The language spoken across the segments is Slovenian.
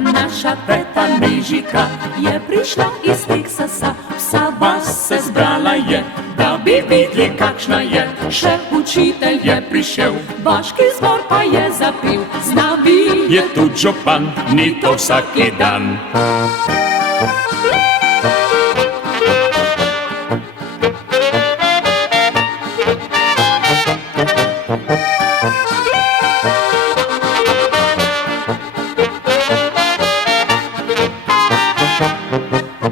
Naša teta Nežika je prišla iz Teksasa, vsa vas se zbrala je, da bi videli, kakšna je. Še učitelj je prišel, vaški zbor pa je zapel, z nami Je tudi župan, ni to vsaki dan.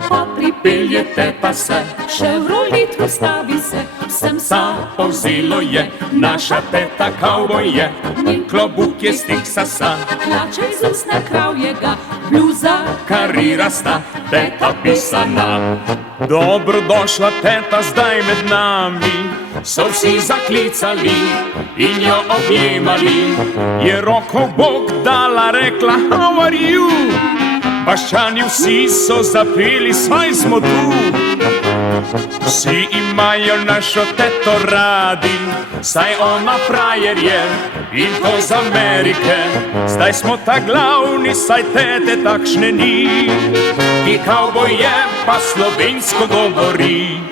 pa pripeljete pa se, še v rolitvu stavi se, vsem Povzelo je, naša teta kavboj je, klobuk je z Teksasa, hlače iz usne kravjega, bluza karirasta, teta pisana. Dobrodošla teta zdaj med nami, so vsi zaklicali in jo objemali. Je roko Bog dala, rekla how are you? Vaščani vsi so zapeli, saj smo tu. Vsi imajo našo teto radi, saj ona frajer je in to z Amerike. Zdaj smo ta glavni, saj tete takšne ni, ki kavboj je pa slovensko govori.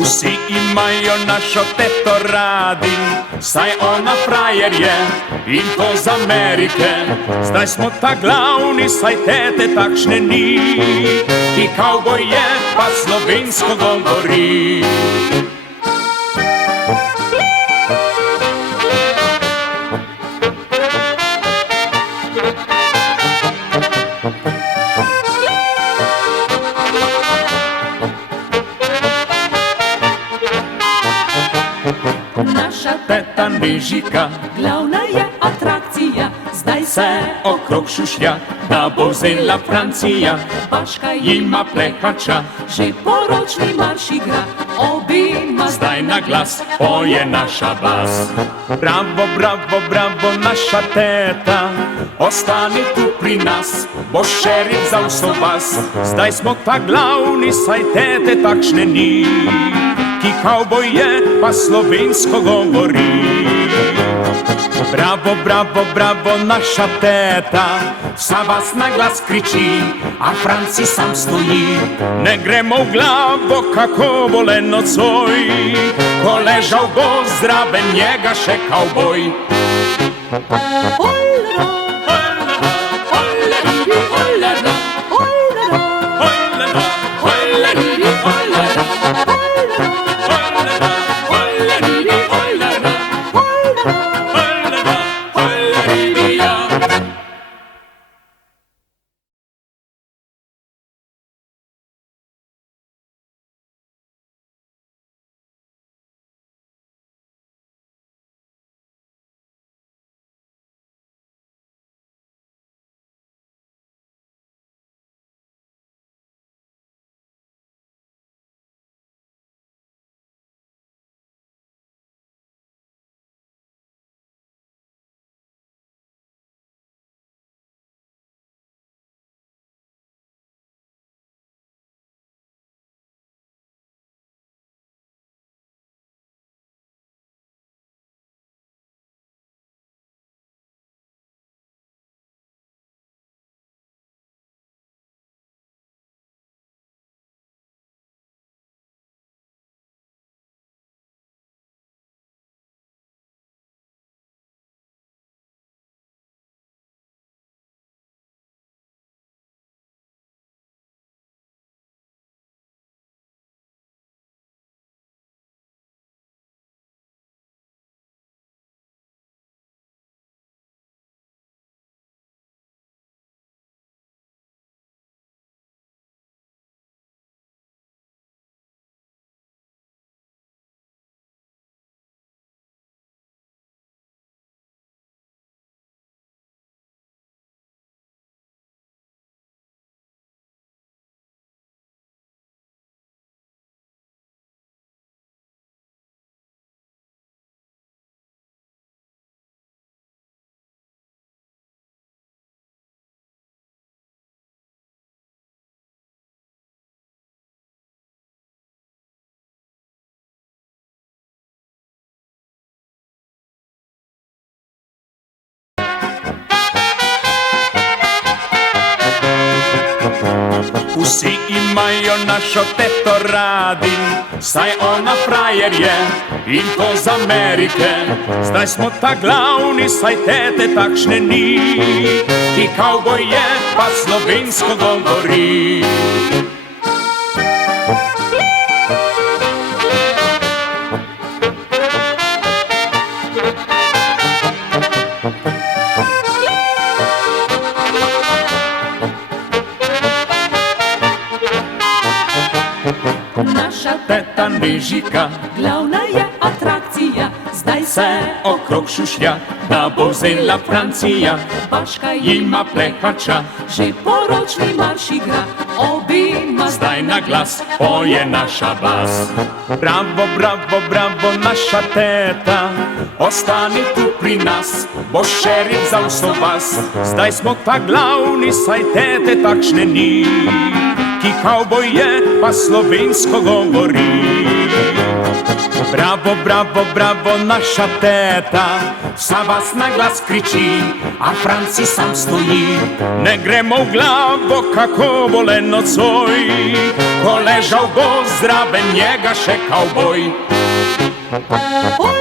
Vsi imajo našo teto radi, saj ona frajer je in to z Amerike. Zdaj smo ta glavni, saj tete takšne ni, ki kavboj je pa slovensko govori. Naša Teta Nežika glavna je atrakcija, zdaj se okrog šušlja, da bo vzela Francija. Baška Ima plehača, že poročni marš igra, obima zdaj na glas poje naša bas. Bravo, bravo, bravo, naša teta, ostani tu pri nas, bo šerif za vso vas. Zdaj smo ta glavni, saj tete takšne ni, ki kavboj je pa slovensko govori. Bravo, bravo, bravo, naša teta, vsa vas na glas kriči, a Franci sam stoji. Ne gremo v glavo, kako bo le nocoj, ko ležal bo zraven njega še kavboj. Olra, Vsi imajo našo teto radi, saj ona frajer je in to z Amerike. Zdaj smo ta glavni, saj tete takšne ni, ki kavboj je pa slovensko govori. Naša Teta Nežika glavna je atrakcija, zdaj se se okrog šušlja, da bo vzela Francija. Baška Ima plehača, že poročni marš igra, obima zdaj na glas poje naša bas. Bravo, bravo, bravo, naša teta, ostani tu pri nas, bo šerif za vso vas. Zdaj smo ta glavni, saj tete takšne ni, ki kavboj je pa slovensko govori. Bravo, bravo, bravo, naša teta, vsa vas na glas kriči, a Franci sam stoji. Ne gremo v glavo, kako bo le nocoj, ko ležal bo zraven njega še kavboj. Oj,